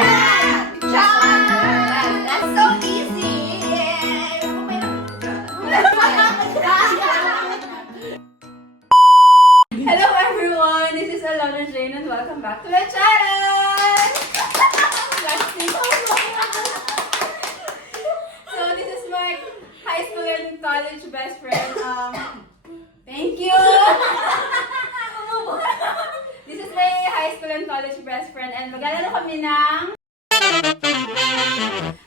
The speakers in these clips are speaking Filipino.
That's so easy! Hello everyone! This is Alana Jane and welcome back to my channel! So this is my high school and college best friend. Thank you! This is my high school and college best friend and maglalaro kami ng...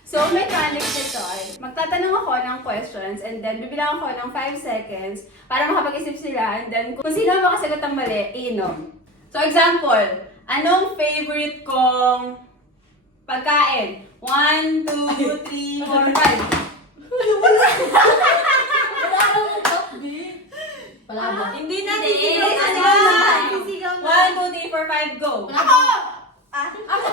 So, mechanics nito ay magtatanong ako ng questions and then bibilang ako ng 5 seconds para makapag-isip sila and then kung sino ang makasagot ng mali, iinom. So, example, anong favorite kong pagkain? 1, 2, 3, 4, 5. Palabok. Hindi na, Hindi. sisigaw na. 1, 2, 3, 4, 5, go! Ako! Ako!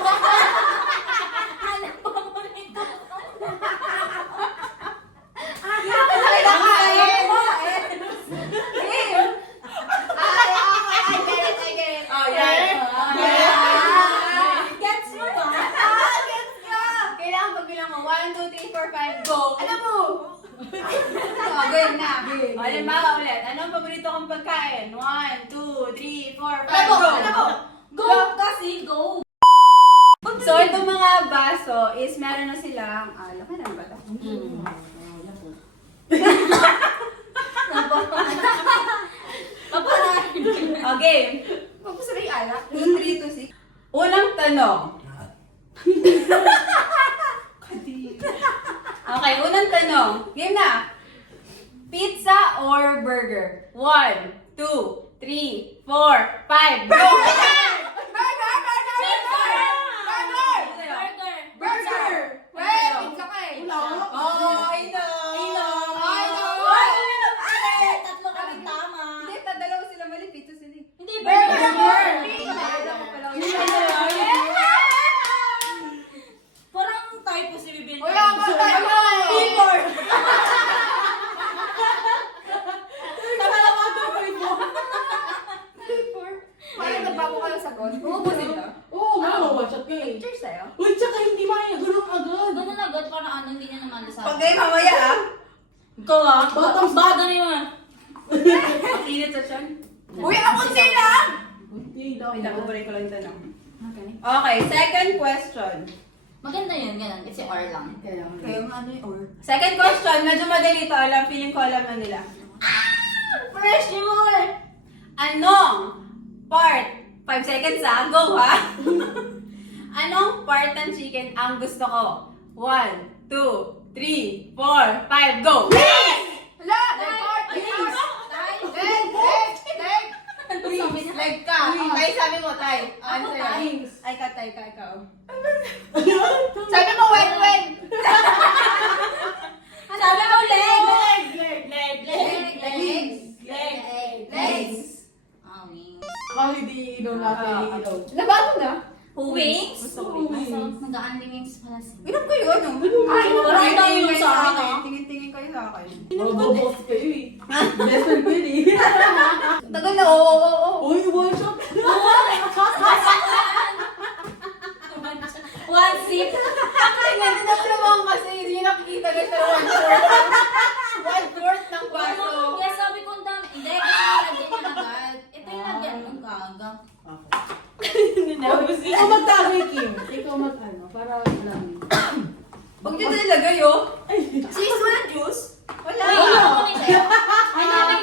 Halimbawa ulit, anong paborito kong pagkain? 1, 2, 3, 4, 5, go! Go! Kasi, go! So, itong mga baso is meron na silang... laki na ba ito? Okay. Papusa na yung alak. 2, 3, 2, 6. Unang tanong. Okay, unang tanong. Game na. Pizza or burger? 1, 2, 3, 4, 5, go! Uubusin ka? Oo, mawawatsak ka eh. Cheers tayo. Uy, tsaka hindi maya. Ganun agad. Ganun agad para ano, hindi niya naman nasabi. Pag kayo mamaya Ikaw ah. Batang- Baka ganun yun. ang init sa tiyan. Uy, ako sila! Hindi daw. Wait, nakuburay ko lang yung tanong. Okay, second question. Maganda yun, ganun. Kasi or lang. Kaya nga ano yung or. Second question, medyo madali to. Feeling ko alam na nila. Fresh more! Anong part? 5 seconds go ha? Anong part ng chicken ang gusto ko? 1, 2, 3, 4, 5, go! Legs! Hala! Leg ka. Tay, sabi mo, tay. Answer yan. Ay ka, tay ka, ikaw. Sabi mo, wen. Sabi mo, leg. Legs. Ako hindi ilaw natin ilaw. Nabago na? Wings? Gusto ko wings. Nag-aanli wings pala sila. Inom kayo, ano? Ay, parang tayo yung sa akin, ah. Tingin-tingin kayo sa akin. Mababos kayo eh. Best friend ko yun eh. Tagal na, oo. Uy, one shot. One sip. Tingnan din ako naman kasi hindi nyo nakikita guys, pero 1/4 ng baso. Kaya sabi ko ang dami. Hindi, kasi nilagyan niya agad. Ito yung lagyan ng kaga. Ikaw magtagay, Kim. Ikaw mag-ano, para lang. Huwag nyo nilagay, oh. Sis, walang juice? Wala.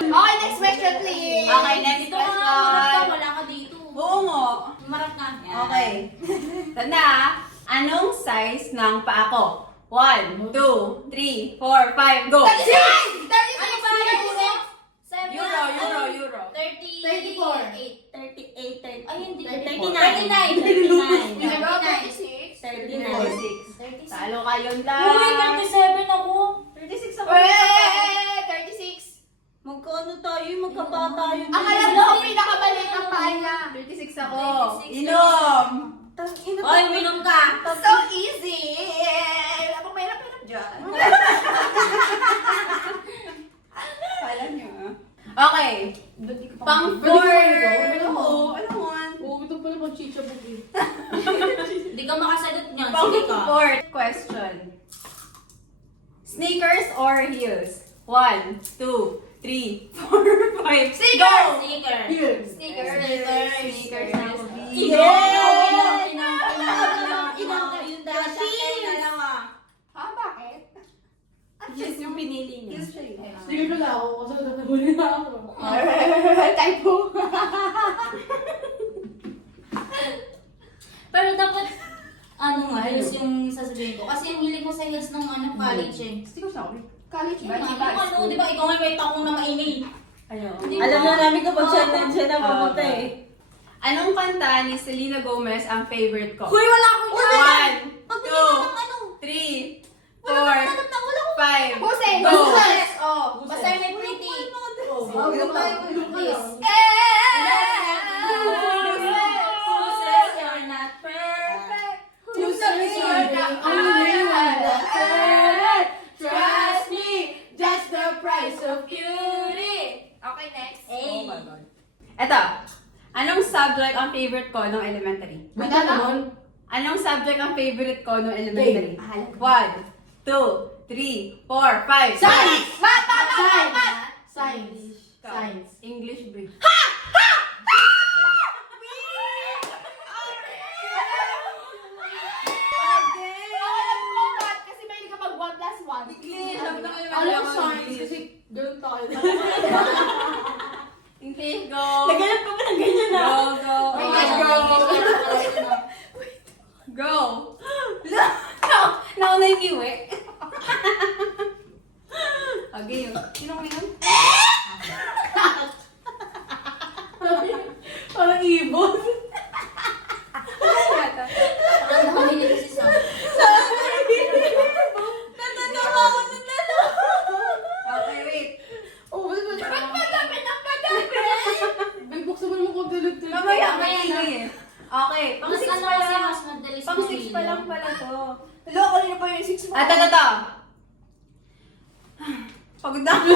Okay, next question, please. Okay, next Dito ka nga, marap ka. question. Wala ka dito. Oo mo. Marap ka. Okay. Tanda, anong size ng paa ko? 1, 2, 3, 4, 5, go! 36! 36! Ano ba? 7, Euro. 30, 38, 30. Ay, hindi. 39. 39. 36. Talo kayong lang. Uy, 37 ako. 36 ako. 36. Magkano tayo? Magkabata tayo. Akala mo ako pinakabalik ang paa niya. 36 ako. 36. Inom. Oy, minum ka. So easy. Ako mahirap dyan. Kala niyo ah. Okay. Pang 4. Oo, ano mo? Oo, ito pala mag-chicha book eh. Hindi ka makasagot niyan. Pang Sige ka. fourth question. Sneakers or heels? 1, 2, 3, 4, 5. Sneakers! Go! Sneakers. Yun. Sneakers. Sneakers. na ako. Yes! Yung dalawa. Ha, bakit? Yes, yung pinili niya. Yes, siya. Sige ko lang ako kasi nahuli na ako. Typo. Pero dapat, ano nga, heels yung sasabihin ko. Kasi yung hilig ko sa heels ng college eh. Hindi ko siya. College Ba, yun di ah. ba? Yung ano, di ba? Ikaw nga may takong na maingay. Ayun. Di ba? Alam na namin kapag siya na pumunta eh. Anong kanta ni Selena Gomez ang favorite ko? Hoy, wala akong dyan! 1, Pagbili ka ng ano? 3, Wala akong alam na, wala akong 5. Hussein! Go! Hussein! Oh, basta may pretty. Oh, Yung tayo ko yung please. Who says you're not perfect? Who says you're the only one that perfect? Trust me, that's the price of Beauty! Okay, next. Hey. Eto. Anong subject ang favorite ko nung elementary? Bata naman. Anong subject ang favorite ko nung elementary? 1, 2, 3, 4, 5. Science! Science! Science. Science. English brief. English. Sabi ko kayo Alam ko science kasi ganun tayo. English, go. Naganap ka pa ng ganyan Go, ah. go. English, go. Go. Nauna yung kiwi. Okay, yun. Sinong yun? Parang ibon. Ang dami niya kasi sa... Natatawa ako sa dalawa. Okay, wait. Oh, ba't may buksan mo naman kung tulog-tulog. Mamaya, maingay eh. Okay, pang Mas 6 ano pa kasi lang. mas madalis Pang 6 pa lang mahilo. pala to. Hello, kanina pa yung 6 mo. Ito. Pagod na ako.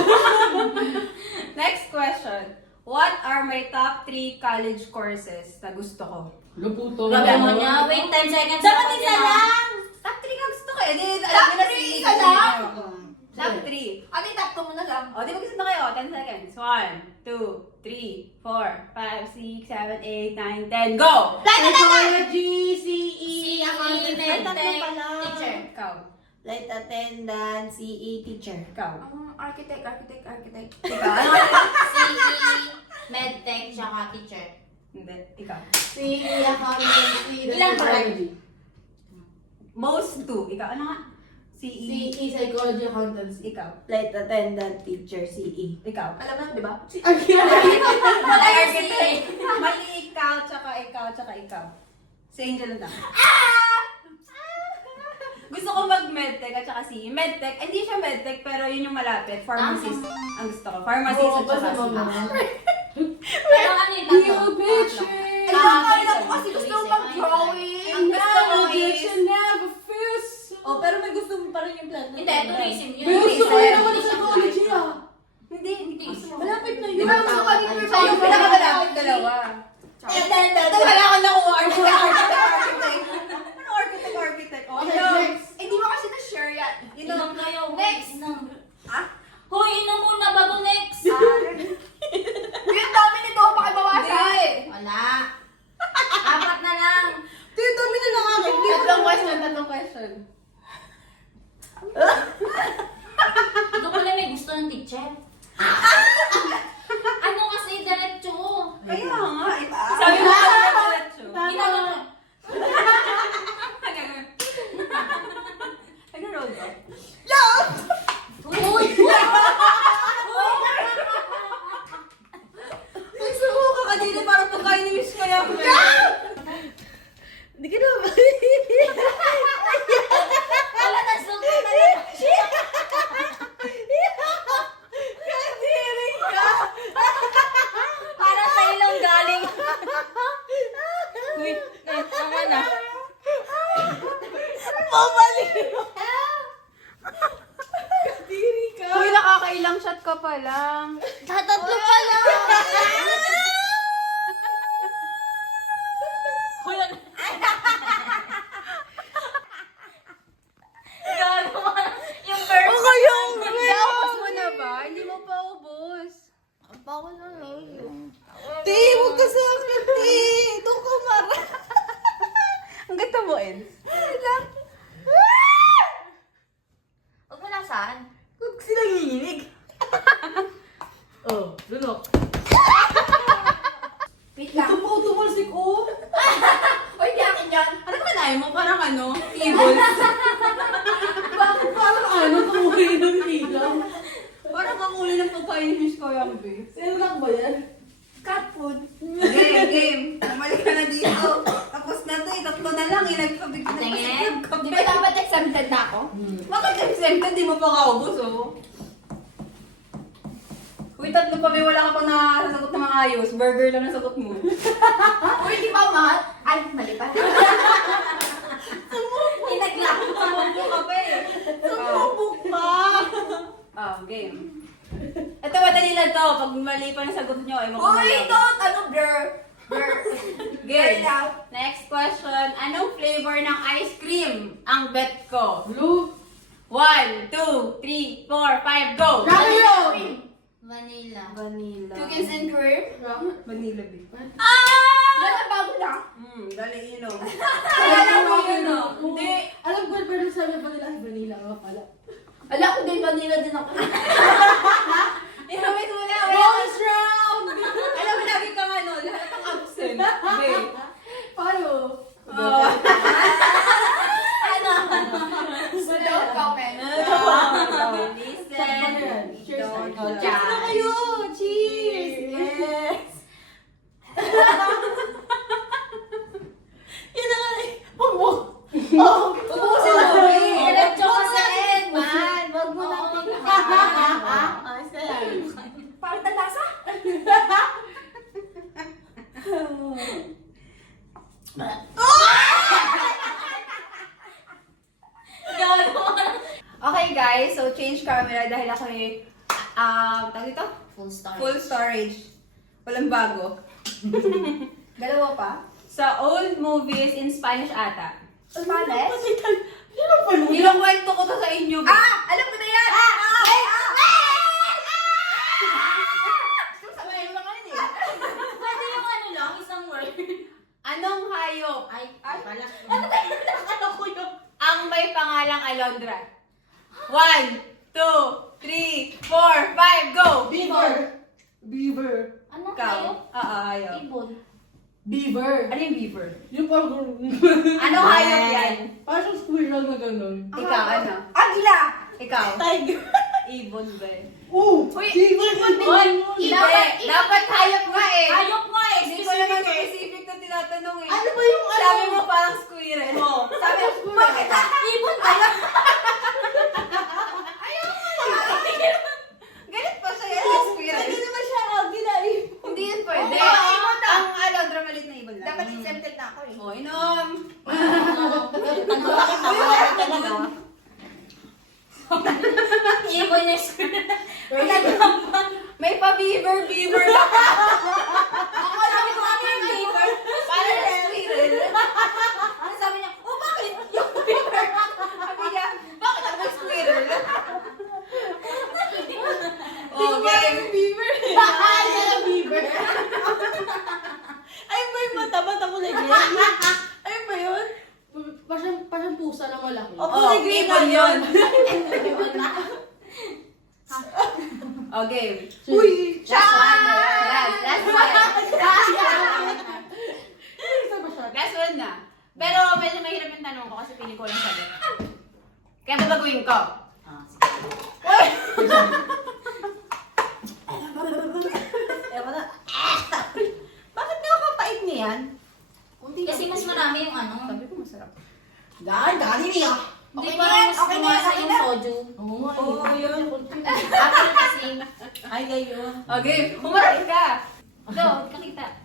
Next question. What are my top 3 college courses na gusto ko? Luputo. Grabe mo niya. Wait, 10 seconds. Dapat isa lang. Top 3 ka gusto ko eh. Di, alam nyo na three si ka lang? Top 3. Ano yung top 2 mo na lang? O, di mag-isip na kayo. 10 seconds. 1, 2, 3, 4, 5, 6, 7, 8, 9, 10. Go! Psychology, CE, accounting, Ay, tatlo pala. teacher. Ikaw. Flight attendant, CE teacher. Ikaw. Architect. Ikaw. Ano? CE, medtech, tsaka teacher. Hindi. Ikaw. CE, accountancy, Ilan ba? psychology. Most 2. Ikaw. Ano nga? CE. CE, psychology, accountancy. Ikaw. Flight attendant, teacher, CE. Ikaw. Alam mo, di ba? Wala yung Architect. Mali ikaw, tsaka ikaw. Si Angel na. Gusto ko mag-medtech at saka CE. Medtech, hindi siya medtech, pero yun yung malapit. Pharmacist. Ang gusto ko. Pharmacist Oo, at saka basta CE. mama. Pero ano yung tatlo? You bitches! Kailangan ko kasi gusto ko mag-drawing. Ang gusto ko is... never feels so... Oh, pero may gusto mo pa rin yung plan. Hindi, tourism yun. May gusto ko Tourism. yun naman sa psychology ah. Hindi, hindi gusto ko. Malapit na Di yun. ba gusto ko din Siya yung pinakamalapit dalawa. Attendant. Wala akong nakuha. Architect. Ano architect? Oh, Okay, no. next. Hindi mo kasi na-share yan. Inom kayo. Next. Inom. Ha? Hoy, inom muna bago next. Yung dami nito, pakibawasan. Hindi. Wala. 4 na lang. Yung dami na lang akin. Tatlong question. Ito pala may gusto ng teacher. Ano kasi, diretso. Kaya nga. Sabi mo kasi diretso. Ginagawa mo. Nag-roll ba? Hoy! Nagsubuka ka dito para pagkain ni Miss kaya mo. Hindi ka na ba? Wala na, sultan na lang. Kadirin ka! Para sa ilong galing. Uy, tama na. Pabalik mo! Kadiri ka! Uy, nakakailang shot ka pa lang. Tatatlo pa lang. Hoy, ano? ano, keyboard. Bakit parang ano, kamuli ng ilaw? Parang kamuli ng pagkain ni Miss Koyang B. Silak ba yan? Cat food. Game. Bumalik ka na dito. Tapos na to, tatlo na lang. Nagpabig na Tingin. pa Di ba dapat exempted na ako? Bakit exempted? Di mo pa kaubos, oh. Uy, tatlo pa may wala ka pang nasasagot na mga ayos. Burger lang nasagot mo. Uy, di ba umangat? Ay, mali pa. Inagla. Sumubok ka pa eh. Sumubok pa! Game. Ito, madali lang to. Pag mali pa nasagot nyo, ay Uy, magmamalaw. don't! Ano, blur? Blur. Game. Blur out. Next question. Anong flavor ng ice cream ang bet ko? Blue! 1, 2, 3, 4, 5, go! Ramyo! Vanilla. Vanilla. Cookies and cream? Vanilla, babe. Wala, bago na. Dali yun, oh. Alam mo yun, oh. Hindi. Alam ko, pero sabi pa nila, vanilla nga pala. Alam ko din, vanilla din ako. Inuwit mo na. Bonus round! Alam mo, lagi kang ano, lahat ng absent. Babe. Paano? Oh. Ano? So, don't comment. Listen. Cheers. Don't Oh, judge. cheers na kayo! Cheers! Yes! Yun na nga eh. Huwag mo. Oh! Ubusin mo, eh. Alam ko sa end, man. Wag mo nang tingnan. Ayos na yan. Parang talasa. Okay guys, so change camera dahil ako eh, tawag dito? Full star. Full storage. Walang bago. Dalawa pa? Sa old movies in Spanish ata. Spanish? Yun ang pala. Ilang kwento ko to sa inyo. Alam ko na yan! Sabay mo lang eh. Pwede yung ano lang, isang word. Anong hayop Ay, pala. Ano tayo nakakala ko yun? ang may pangalang Alondra? 1, 2, 3, 4, 5, go! Beaver. Beaver. Ano Ikaw. kayo? Hayop. Ibon. Beaver. Ano yung beaver? Yung parang... Anong hayop yan? Parang squirrel na gano'n. Ikaw, ano? Agila! Ikaw. Tiger. Ibon ba eh? Uy! Beaver din yun. Dapat hayop nga eh. Ayok mo eh! Hindi ko naman specific na tinatanong eh. Ano ba yung ano? Sabi mo parang squirrel. Sabi mo Bakit? Ibon tayo! Galit pa siya yan, squirrel. Pwede naman siya agila eh. Hindi yun pwede. Oo, ibon na. Ang Alondra malit na ibon lang. Dapat exempted na ako eh. Oh, inom. Ibon yung May pa-beaver na. Ako sabi ko ano yung beaver? Parang squirrel. Ano sabi niya? Oh, bakit? Yung beaver. Sabi niya, bakit ako squirrel? Okay. Beaver. Ay, yan ang beaver. Ay, may mata ko lagi. Ay, ba yun? Parang pusa na malaki. Oh, ibon yun. Ibon na. Okay. Uy! Last one. Last one. Isa ba siya? Last one na. Pero medyo mahirap yung tanong ko kasi pili ko lang sagot. Kaya babaguhin ko. Ewan na. Bakit nakakapait niyan? Kasi mas marami yung ano. Sabi ko masarap. Dali niya. Hindi parang mas kumasa yung soju. Oo nga. Oo, yun. Apple kasi. Ay, gayon. Okay, humarap ka. Do, kakita.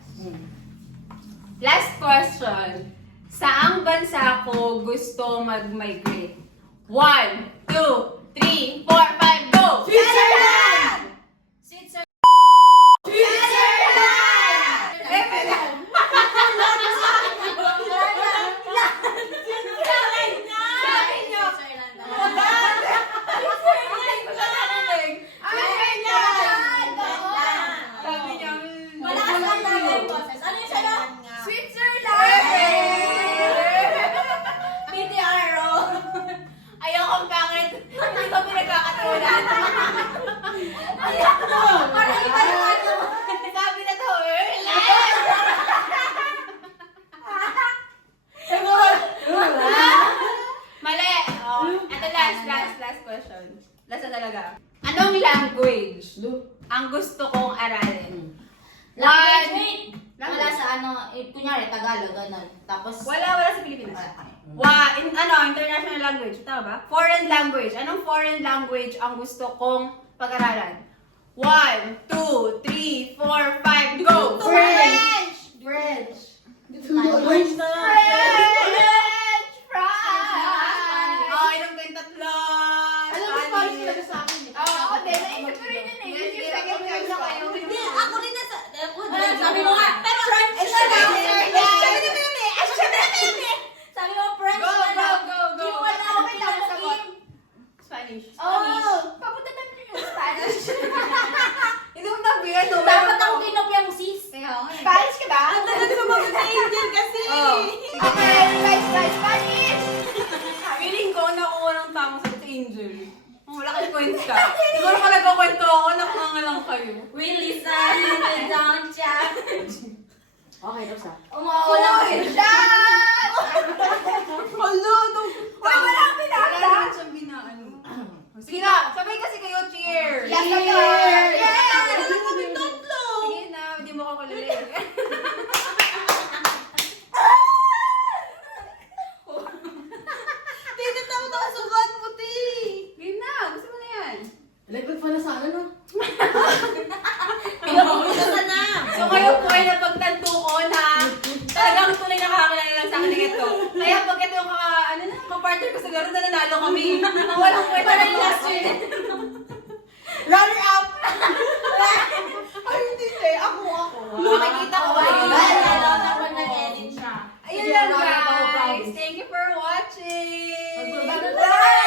Last question. Saang bansa ko gusto mag-migrate? 1, 2, 3, 4, 5, go! Switzerland! Switzerland. Ayokong pangit. Hindi ko pinagkakatulan. talaga. Anong language ang gusto kong aralin? One. Wait! Wala sa ano, kunyari, Tagalog, gano'n. Tapos, Wala sa Pilipinas. International language. Tama ba? Foreign language. Anong foreign language ang gusto kong pag-aralan? 1, 2, 3, 4, 5, go! French! French! French na lang. French! French! Oh, inom ko yung tatlo. Alam mo, Spanish talaga sa akin. Ako din. Naisip ko rin yun eh. Yung second time na kayo. Hindi, ako rin nasa... Sabi mo nga, pero French na lang! Sabi mo, French Go, na lang! go, go, go. Di mo na ako Sagot. Kim. Spanish. Oh! Papunta namin yung Spanish. Inom na beer. Dapat ako kinop yung sis. Spanish ka ba? Ang tagal sumagot na Angel kasi. Oh. Okay, Spanish! Feeling ko, nakuha ng tamang sagot sa Angel. Oh, wala kayo points ka. Siguro ka nagkakwento ako, nakuha lang kayo. We listen, we don't chat. Okay, tapos na. Umawala ko yun. Hala, nung... Wala naman siyang binaano. Sige na, sabay kasi kayo, cheers! Yes, cheers! Sige na, hindi mo ako kulali. Hindi na ako nakasukat, puti. Game na, gusto mo na yan. Level pa na sana, no? Pinapupusa na. So kayo po ay napagtanto ko na talagang tunay na kakakilala lang sa akin ng ito. Kaya pag ito yung kapartner ko sa garo na nanalo kami. Nang walang kwenta Parang ng last year. Runner up! Ay, hindi eh. Ako. Makikita ko ba yun? Wala naman nag-edit siya. Ayun lang guys. Thank you for watching. Bye!